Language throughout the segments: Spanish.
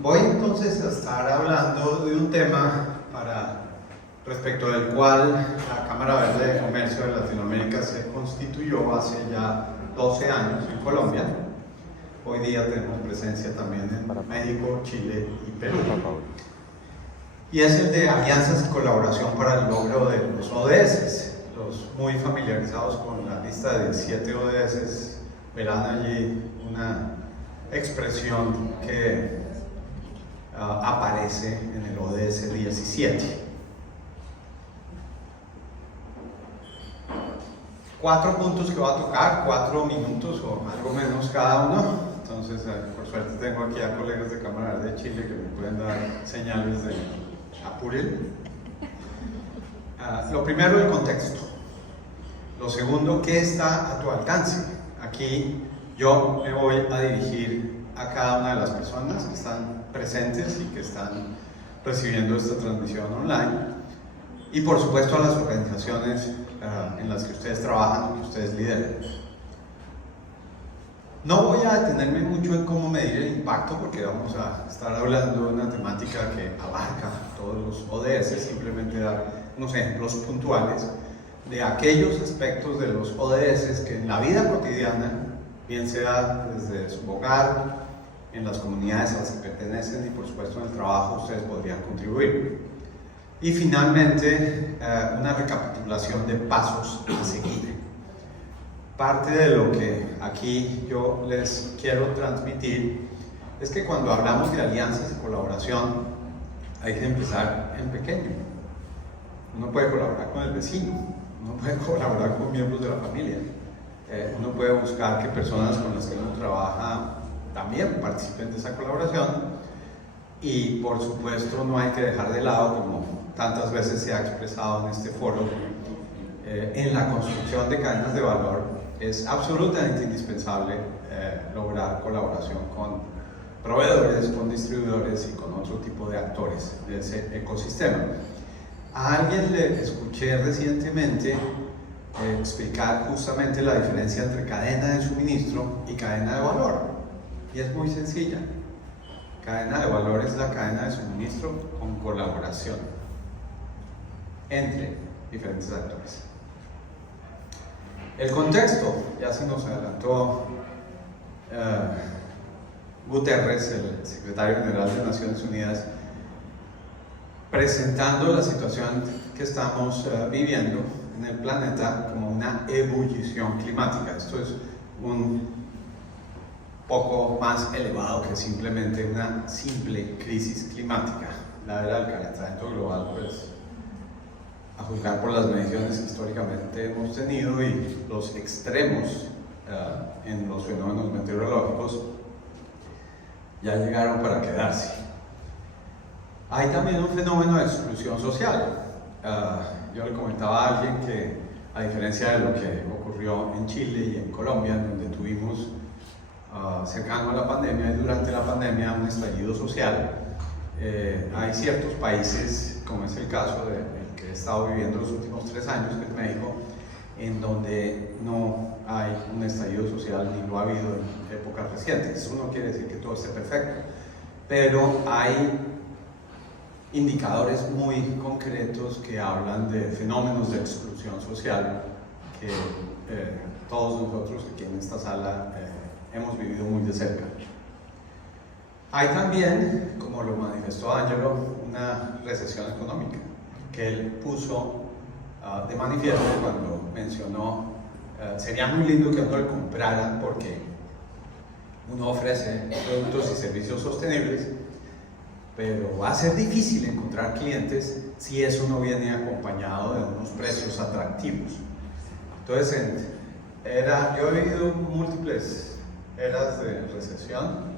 Voy entonces a estar hablando de un tema respecto del cual la Cámara Verde de Comercio de Latinoamérica se constituyó hace ya 12 años en Colombia. Hoy día tenemos presencia también en México, Chile y Perú. Y es el de alianzas y colaboración para el logro de los ODS. Los muy familiarizados con la lista de 17 ODS verán allí una expresión que aparece en el ODS 17. 4 puntos que voy a tocar, 4 minutos o algo menos cada uno. Entonces, por suerte tengo aquí a colegas de Cámara de Chile que me pueden dar señales de apure. Lo primero, el contexto. Lo segundo, ¿qué está a tu alcance? Aquí yo me voy a dirigir a cada una de las personas que están presentes y que están recibiendo esta transmisión online, y por supuesto a las organizaciones en las que ustedes trabajan o que ustedes lideran. No voy a detenerme mucho en cómo medir el impacto, porque vamos a estar hablando de una temática que abarca todos los ODS, simplemente dar unos ejemplos puntuales de aquellos aspectos de los ODS que en la vida cotidiana, bien sea desde su hogar, en las comunidades a las que pertenecen y por supuesto en el trabajo, ustedes podrían contribuir. Y finalmente, una recapitulación de pasos a seguir. Parte de lo que aquí yo les quiero transmitir es que cuando hablamos de alianzas y colaboración, hay que empezar en pequeño. Uno puede colaborar con el vecino, uno puede colaborar con miembros de la familia, uno puede buscar que personas con las que uno trabaja también participen de esa colaboración, y por supuesto no hay que dejar de lado, como tantas veces se ha expresado en este foro, en la construcción de cadenas de valor es absolutamente indispensable lograr colaboración con proveedores, con distribuidores y con otro tipo de actores de ese ecosistema. A alguien le escuché recientemente explicar justamente la diferencia entre cadena de suministro y cadena de valor, y es muy sencilla. Cadena de valor es la cadena de suministro con colaboración entre diferentes actores. El contexto, ya se nos adelantó Guterres, el secretario general de Naciones Unidas, presentando la situación que estamos viviendo en el planeta como una ebullición climática. Esto es un poco más elevado que simplemente una simple crisis climática. La era del calentamiento global, pues, a juzgar por las mediciones que históricamente hemos tenido y los extremos en los fenómenos meteorológicos, ya llegaron para quedarse. Hay también un fenómeno de exclusión social. Yo le comentaba a alguien que, a diferencia de lo que ocurrió en Chile y en Colombia, en donde tuvimos cercano a la pandemia y durante la pandemia un estallido social, hay ciertos países, como es el caso del que he estado viviendo los últimos 3 años, que es México, en donde no hay un estallido social ni lo ha habido en épocas recientes. Eso no quiere decir que todo esté perfecto, pero hay indicadores muy concretos que hablan de fenómenos de exclusión social que todos nosotros aquí en esta sala hemos vivido muy de cerca. Hay también, como lo manifestó Angelo, una recesión económica que él puso de manifiesto cuando mencionó sería muy lindo que uno le comprara porque uno ofrece productos y servicios sostenibles, pero va a ser difícil encontrar clientes si eso no viene acompañado de unos precios atractivos. Entonces, yo he vivido múltiples eras de recesión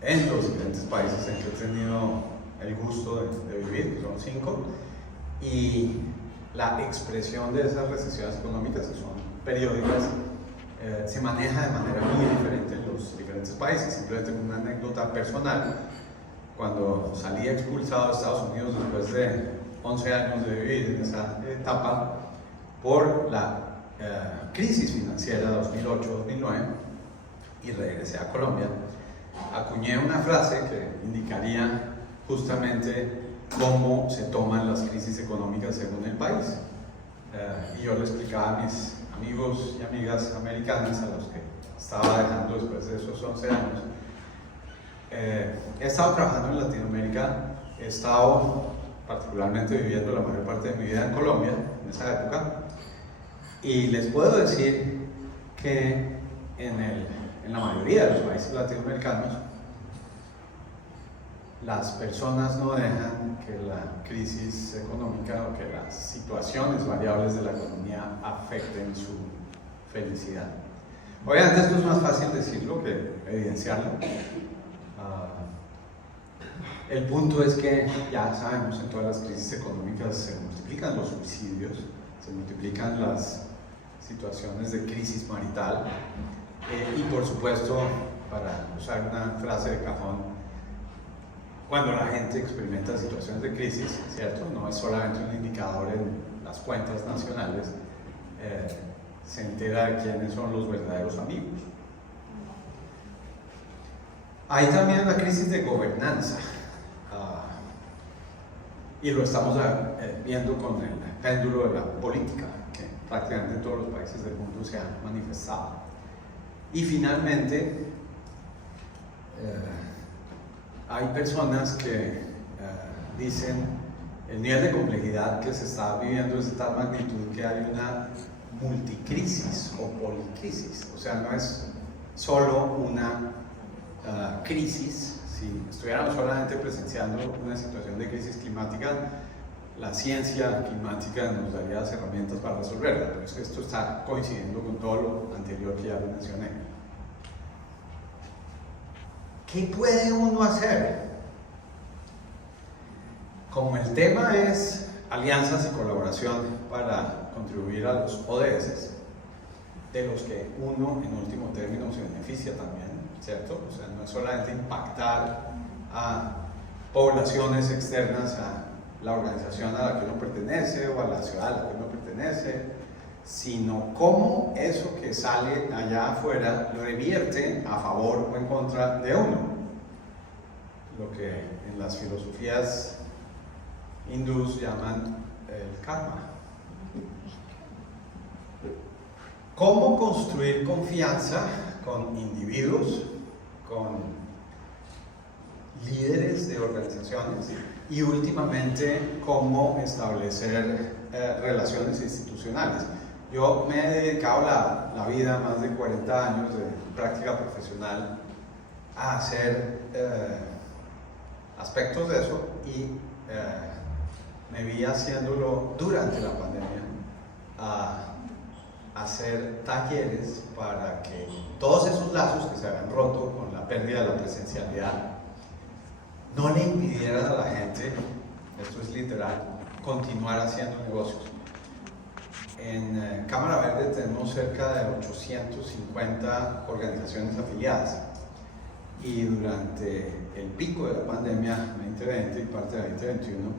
en los diferentes países en que he tenido el gusto de vivir, que son 5, y la expresión de esas recesiones económicas, que son periódicas, se maneja de manera muy diferente en los diferentes países. Simplemente una anécdota personal: cuando salí expulsado de Estados Unidos después de 11 años de vivir en esa etapa por la crisis financiera 2008-2009 y regresé a Colombia, acuñé una frase que indicaría justamente cómo se toman las crisis económicas según el país. Y yo le explicaba a mis amigos y amigas americanas a los que estaba dejando después de esos 11 años. He estado trabajando en Latinoamérica, he estado particularmente viviendo la mayor parte de mi vida en Colombia en esa época, y les puedo decir que en la mayoría de los países latinoamericanos las personas no dejan que la crisis económica o que las situaciones variables de la economía afecten su felicidad. Obviamente esto es más fácil decirlo que evidenciarlo. El punto es que ya sabemos, en todas las crisis económicas se multiplican los suicidios, se multiplican las situaciones de crisis marital y por supuesto, para usar una frase de cajón, cuando la gente experimenta situaciones de crisis, ¿cierto? No es solamente un indicador en las cuentas nacionales, se entera de quiénes son los verdaderos amigos. Hay también una crisis de gobernanza, y lo estamos viendo con el péndulo de la política, que prácticamente en todos los países del mundo se ha manifestado. Y finalmente, hay personas que dicen el nivel de complejidad que se está viviendo es de tal magnitud que hay una multicrisis o policrisis. O sea, no es solo una crisis. Si estuviéramos solamente presenciando una situación de crisis climática, la ciencia climática nos daría las herramientas para resolverla, pero es que esto está coincidiendo con todo lo anterior que ya lo mencioné. ¿Qué puede uno hacer? Como el tema es alianzas y colaboración para contribuir a los ODS, de los que uno en último término se beneficia también, ¿cierto? O sea, no es solamente impactar a poblaciones externas a la organización a la que uno pertenece o a la ciudad a la que uno pertenece, sino cómo eso que sale allá afuera lo revierte a favor o en contra de uno. Lo que en las filosofías hindús llaman el karma. ¿Cómo construir confianza con individuos, con líderes de organizaciones y últimamente cómo establecer relaciones institucionales? Yo me he dedicado la vida, más de 40 años de práctica profesional, a hacer aspectos de eso y me vi haciéndolo durante la pandemia, a hacer talleres para que todos esos lazos que se habían roto con la pérdida de la presencialidad no le impidieran a la gente, esto es literal, continuar haciendo negocios. En Cámara Verde tenemos cerca de 850 organizaciones afiliadas y durante el pico de la pandemia 2020 y parte de 2021,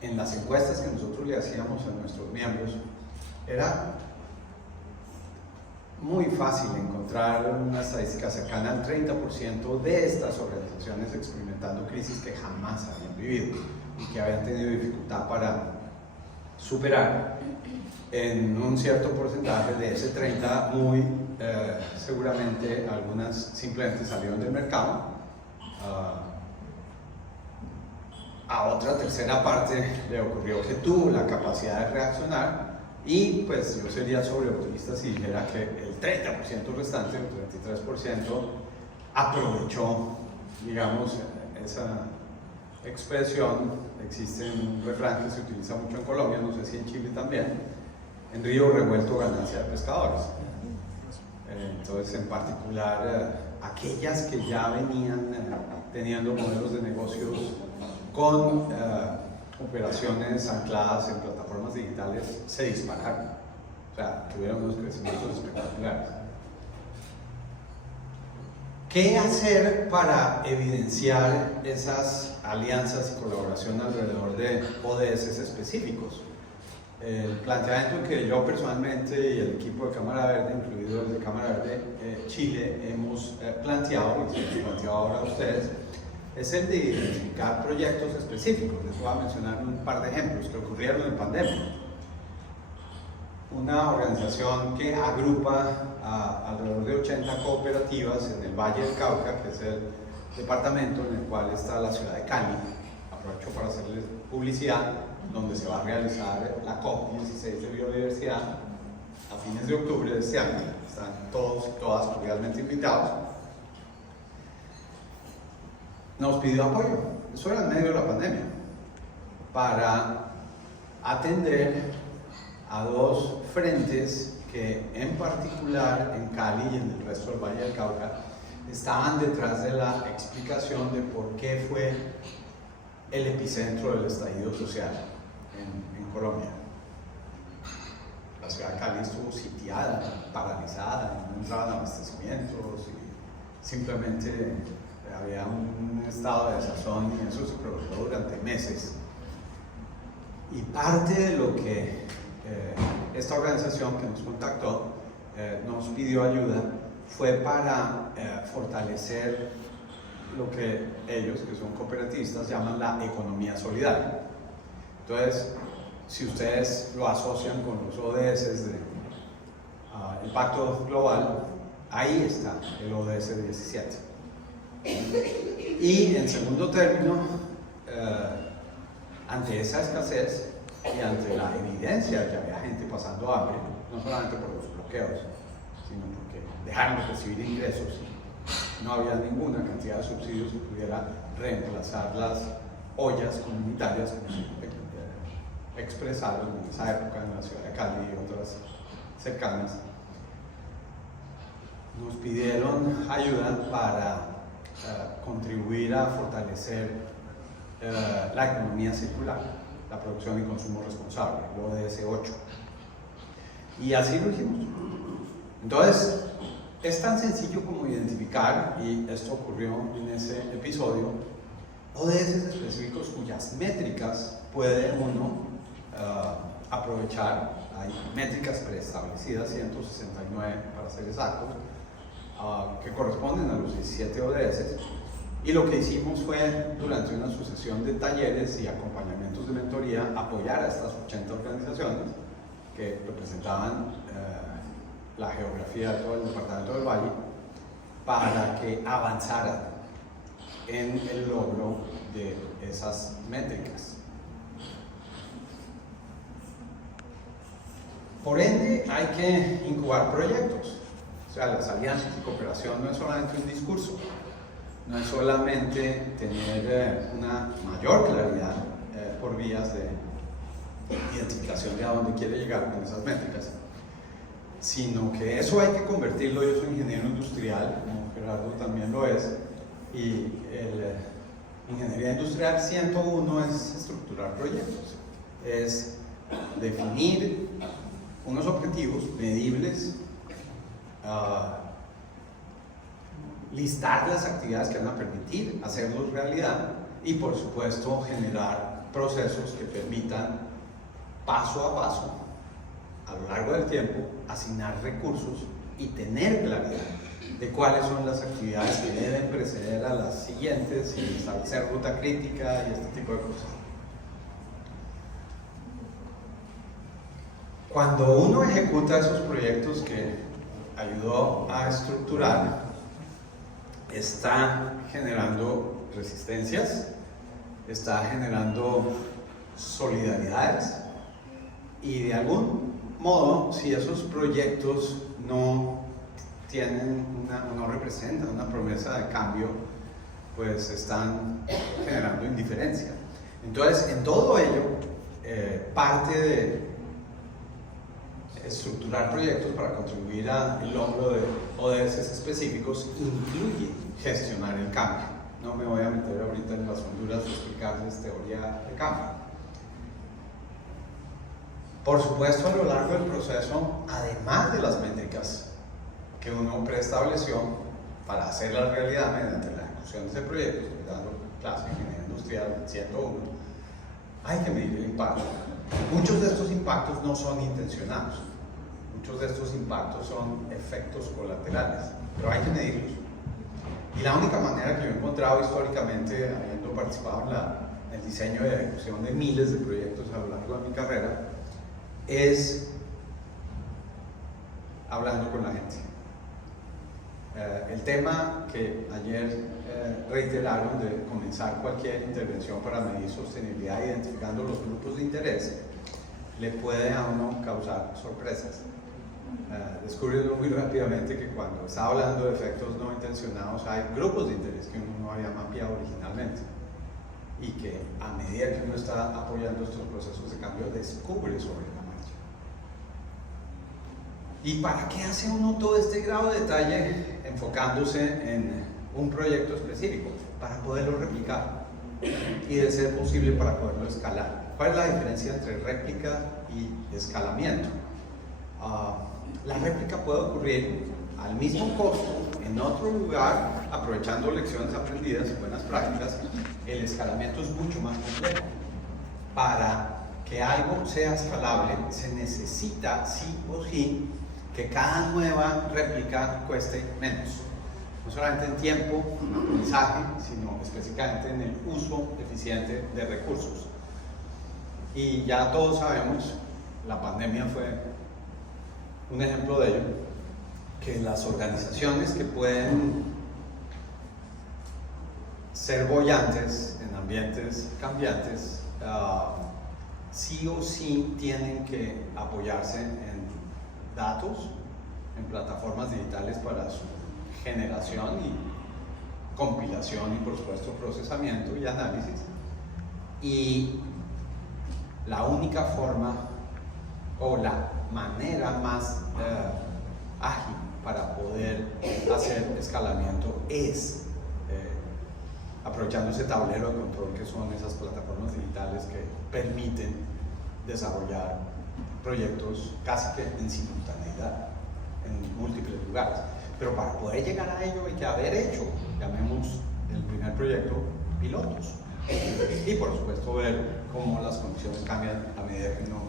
en las encuestas que nosotros le hacíamos a nuestros miembros, era muy fácil encontrar una estadística cercana al 30% de estas organizaciones experimentando crisis que jamás habían vivido y que habían tenido dificultad para superar. En un cierto porcentaje de ese 30, muy seguramente algunas simplemente salieron del mercado, a otra tercera parte le ocurrió que tuvo la capacidad de reaccionar. Y pues yo sería sobreoptimista si dijera que el 30% restante, el 33%, aprovechó, digamos, esa expresión. Existe un refrán que se utiliza mucho en Colombia, no sé si en Chile también: en río revuelto ganancia de pescadores. Entonces, en particular, aquellas que ya venían teniendo modelos de negocios con operaciones ancladas en plataformas digitales se dispararon, o sea, tuvieron unos crecimientos espectaculares. ¿Qué hacer para evidenciar esas alianzas y colaboración alrededor de ODS específicos? El planteamiento que yo personalmente y el equipo de Cámara Verde, incluido el de Cámara Verde Chile, hemos planteado, y se hemos planteado ahora a ustedes, es el de identificar proyectos específicos. Les voy a mencionar un par de ejemplos que ocurrieron en pandemia. Una organización que agrupa a alrededor de 80 cooperativas en el Valle del Cauca, que es el departamento en el cual está la ciudad de Cali. Aprovecho para hacerles publicidad, donde se va a realizar la COP16 de biodiversidad a fines de octubre de este año. Están todos y todas cordialmente invitados. Nos pidió apoyo, eso era en medio de la pandemia, para atender a dos frentes que en particular en Cali y en el resto del Valle del Cauca estaban detrás de la explicación de por qué fue el epicentro del estallido social en Colombia. La ciudad de Cali estuvo sitiada, paralizada, no entraban abastecimientos y simplemente había un estado de desazón y eso se produjo durante meses. Y parte de lo que esta organización que nos contactó nos pidió ayuda fue para fortalecer lo que ellos, que son cooperativistas, llaman la economía solidaria. Entonces, si ustedes lo asocian con los ODS del Pacto Global, ahí está el ODS 17. Y en segundo término, ante esa escasez y ante la evidencia de que había gente pasando hambre, no solamente por los bloqueos, sino porque dejaron de recibir ingresos, no había ninguna cantidad de subsidios que pudiera reemplazar las ollas comunitarias, como se expresaron en esa época en la ciudad de Cali y otras cercanas. Nos pidieron ayuda para contribuir a fortalecer la economía circular, la producción y consumo responsable, el ODS 8. Y así lo hicimos. Entonces, es tan sencillo como identificar, y esto ocurrió en ese episodio, ODS específicos cuyas métricas puede uno aprovechar. Hay métricas preestablecidas, 169 para ser exactos, que corresponden a los 17 ODS. Y lo que hicimos fue, durante una sucesión de talleres y acompañamientos de mentoría, apoyar a estas 80 organizaciones que representaban la geografía de todo el departamento del Valle para que avanzaran en el logro de esas métricas. Por ende, hay que incubar proyectos. O sea, las alianzas y cooperación no es solamente un discurso, no es solamente tener una mayor claridad por vías de identificación de a dónde quiere llegar con esas métricas, sino que eso hay que convertirlo. Yo soy ingeniero industrial, como Gerardo también lo es, y ingeniería industrial 101 es estructurar proyectos, es definir unos objetivos medibles, listar las actividades que van a permitir hacerlos realidad y, por supuesto, generar procesos que permitan paso a paso, a lo largo del tiempo, asignar recursos y tener claridad de cuáles son las actividades que deben preceder a las siguientes y establecer ruta crítica y este tipo de cosas. Cuando uno ejecuta esos proyectos que ayudó a estructurar, está generando resistencias, está generando solidaridades y de algún modo, si esos proyectos no tienen no representan una promesa de cambio, pues están generando indiferencia. Entonces, en todo ello, parte de estructurar proyectos para contribuir al logro de ODS específicos incluye gestionar el cambio. No me voy a meter ahorita en las honduras de explicarles teoría de cambio. Por supuesto, a lo largo del proceso, además de las métricas que uno preestableció para hacer la realidad mediante la ejecución de ese proyecto, estoy dando clase de ingeniería industrial 101, hay que medir el impacto. Muchos de estos impactos no son intencionados, muchos de estos impactos son efectos colaterales, pero hay que medirlos. Y la única manera que yo he encontrado históricamente, habiendo participado en el diseño y ejecución de miles de proyectos a lo largo de mi carrera, es hablando con la gente. El tema que ayer reiteraron de comenzar cualquier intervención para medir sostenibilidad identificando los grupos de interés le puede a uno causar sorpresas. Descubriendo muy rápidamente que cuando está hablando de efectos no intencionados hay grupos de interés que uno no había mapeado originalmente y que a medida que uno está apoyando estos procesos de cambio descubre sobre la marcha. ¿Y para qué hace uno todo este grado de detalle enfocándose en un proyecto específico? Para poderlo replicar y de ser posible para poderlo escalar. ¿Cuál es la diferencia entre réplica y escalamiento? La réplica puede ocurrir al mismo costo en otro lugar, aprovechando lecciones aprendidas y buenas prácticas. El escalamiento es mucho más complejo. Para que algo sea escalable se necesita sí o sí que cada nueva réplica cueste menos, no solamente en tiempo, en aprendizaje, sino específicamente en el uso eficiente de recursos. Y ya todos sabemos, la pandemia fue un ejemplo de ello, que las organizaciones que pueden ser bollantes en ambientes cambiantes, sí o sí tienen que apoyarse en datos, en plataformas digitales para su generación y compilación y por supuesto procesamiento y análisis. Y la única forma o la manera más ágil para poder hacer escalamiento es aprovechando ese tablero de control que son esas plataformas digitales que permiten desarrollar proyectos casi que en simultaneidad en múltiples lugares. Pero para poder llegar a ello hay que haber hecho, llamemos el primer proyecto, pilotos. Y por supuesto ver cómo las condiciones cambian a medida que uno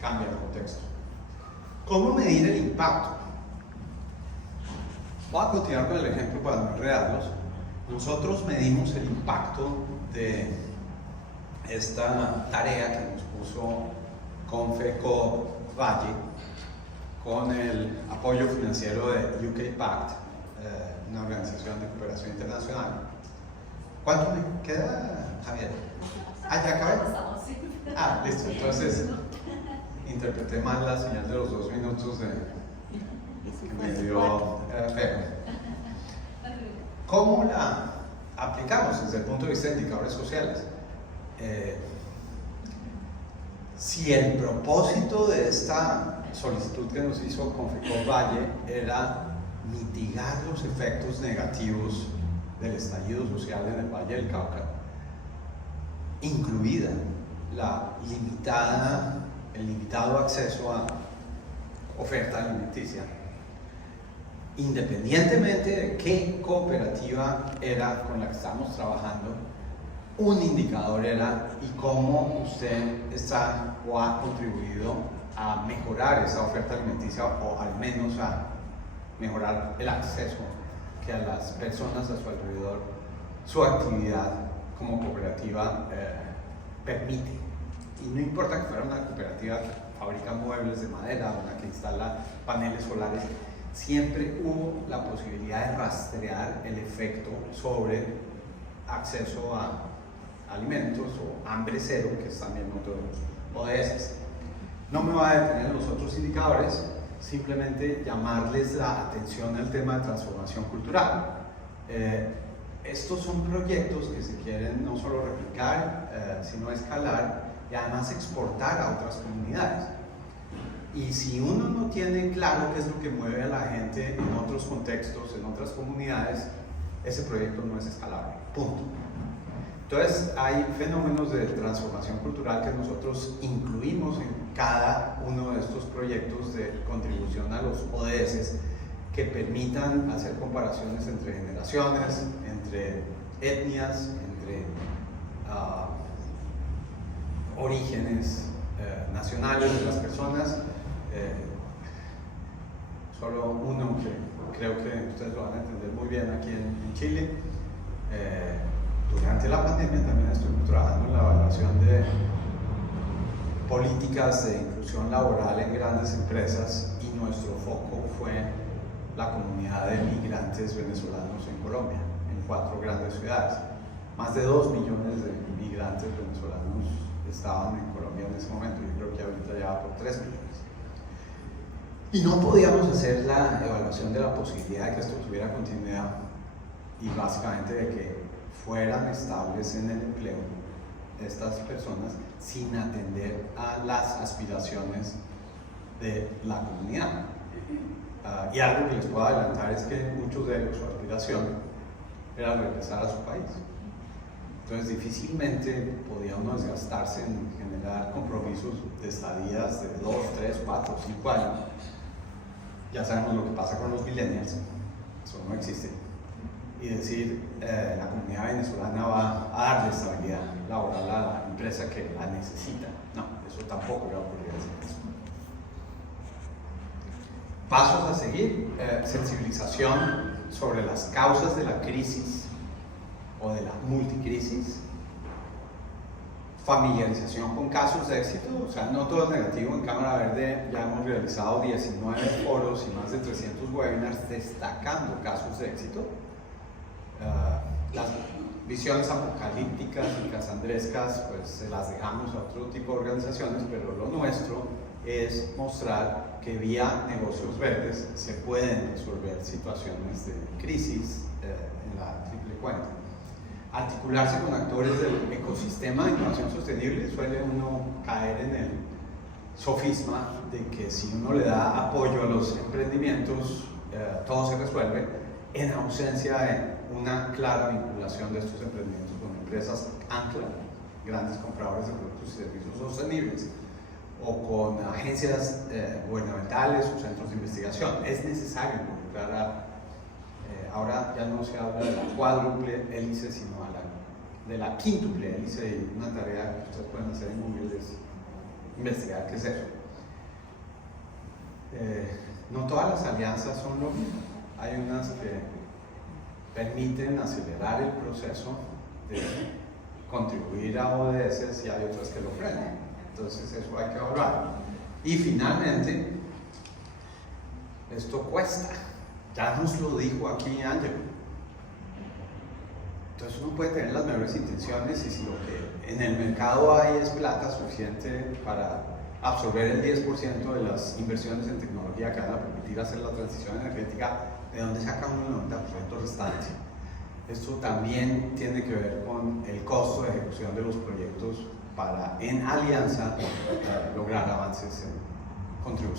cambia el contexto. ¿Cómo medir el impacto? Voy a continuar con el ejemplo para no enredarlos. Nosotros medimos el impacto de esta tarea que nos puso Confeco Valle con el apoyo financiero de UK Pact, una organización de cooperación internacional. ¿Cuánto me queda, Javier? ¿Ah, ya acabé? Ah, listo. Entonces, interpreté mal la señal de los 2 minutos que me dio Feo. ¿Cómo la aplicamos desde el punto de vista de indicadores sociales? Si el propósito de esta solicitud que nos hizo Confeco Valle era mitigar los efectos negativos del estallido social en el Valle del Cauca, incluida el limitado acceso a oferta alimenticia, independientemente de qué cooperativa era con la que estábamos trabajando, un indicador era y cómo usted está o ha contribuido a mejorar esa oferta alimenticia o al menos a mejorar el acceso que a las personas a su alrededor su actividad como cooperativa permite. Y no importa que fuera una cooperativa que fabrica muebles de madera o una que instala paneles solares, siempre hubo la posibilidad de rastrear el efecto sobre acceso a alimentos o hambre cero, que es también otro de los ODS. No me voy a detener en los otros indicadores, simplemente llamarles la atención al tema de transformación cultural. Estos son proyectos que se quieren no solo replicar, sino escalar y además exportar a otras comunidades. Y si uno no tiene claro qué es lo que mueve a la gente en otros contextos, en otras comunidades, ese proyecto no es escalable, punto. Entonces hay fenómenos de transformación cultural que nosotros incluimos en cada uno de estos proyectos de contribución a los ODS que permitan hacer comparaciones entre generaciones, entre etnias, entre orígenes nacionales de las personas. Solo uno que creo que ustedes lo van a entender muy bien aquí en Chile. Durante la pandemia también estuvimos trabajando en la evaluación de políticas de inclusión laboral en grandes empresas y nuestro foco fue la comunidad de migrantes venezolanos en Colombia, en 4 grandes ciudades. Más de 2 millones de migrantes venezolanos estaban en Colombia en ese momento. Yo creo que ahorita ya va por 3 millones. Y no podíamos hacer la evaluación de la posibilidad de que esto tuviera continuidad y básicamente de que fueran estables en el empleo estas personas sin atender a las aspiraciones de la comunidad. Y algo que les puedo adelantar es que muchos de ellos, su aspiración era regresar a su país. Entonces difícilmente podía uno desgastarse en generar compromisos de estadías de 2, 3, 4, 5 años. Ya sabemos lo que pasa con los millennials, eso no existe. Y decir, la comunidad venezolana va a darle estabilidad laboral a la empresa que la necesita. No, eso tampoco va a ocurrir así. Pasos a seguir: sensibilización sobre las causas de la crisis o de la multicrisis, familiarización con casos de éxito, o sea, no todo es negativo. En Cámara Verde ya hemos realizado 19 foros y más de 300 webinars destacando casos de éxito. Las visiones apocalípticas y casandrescas pues se las dejamos a otro tipo de organizaciones, pero lo nuestro es mostrar que vía negocios verdes se pueden resolver situaciones de crisis en la triple cuenta. Articularse con actores del ecosistema de innovación sostenible. Suele uno caer en el sofisma de que si uno le da apoyo a los emprendimientos todo se resuelve, en ausencia de una clara vinculación de estos emprendimientos con empresas ancla, grandes compradores de productos y servicios sostenibles, o con agencias gubernamentales o centros de investigación. Es necesario involucrar a ahora ya no se habla de la cuádruple hélice, sino de la quíntuple hélice, y una tarea que ustedes pueden hacer en Google es investigar qué es eso. No todas las alianzas son lo mismo. Hay unas que permiten acelerar el proceso de contribuir a ODS y hay otras que lo frenan. Entonces eso hay que evaluar. Y finalmente, esto cuesta. Ya nos lo dijo aquí Ángel. Entonces uno puede tener las mejores intenciones y si lo que en el mercado hay es plata suficiente para absorber el 10% de las inversiones en tecnología que van a permitir hacer la transición energética, ¿de dónde saca uno el 90% restante? Esto también tiene que ver con el costo de ejecución de los proyectos para, en alianza, lograr avances en contribución.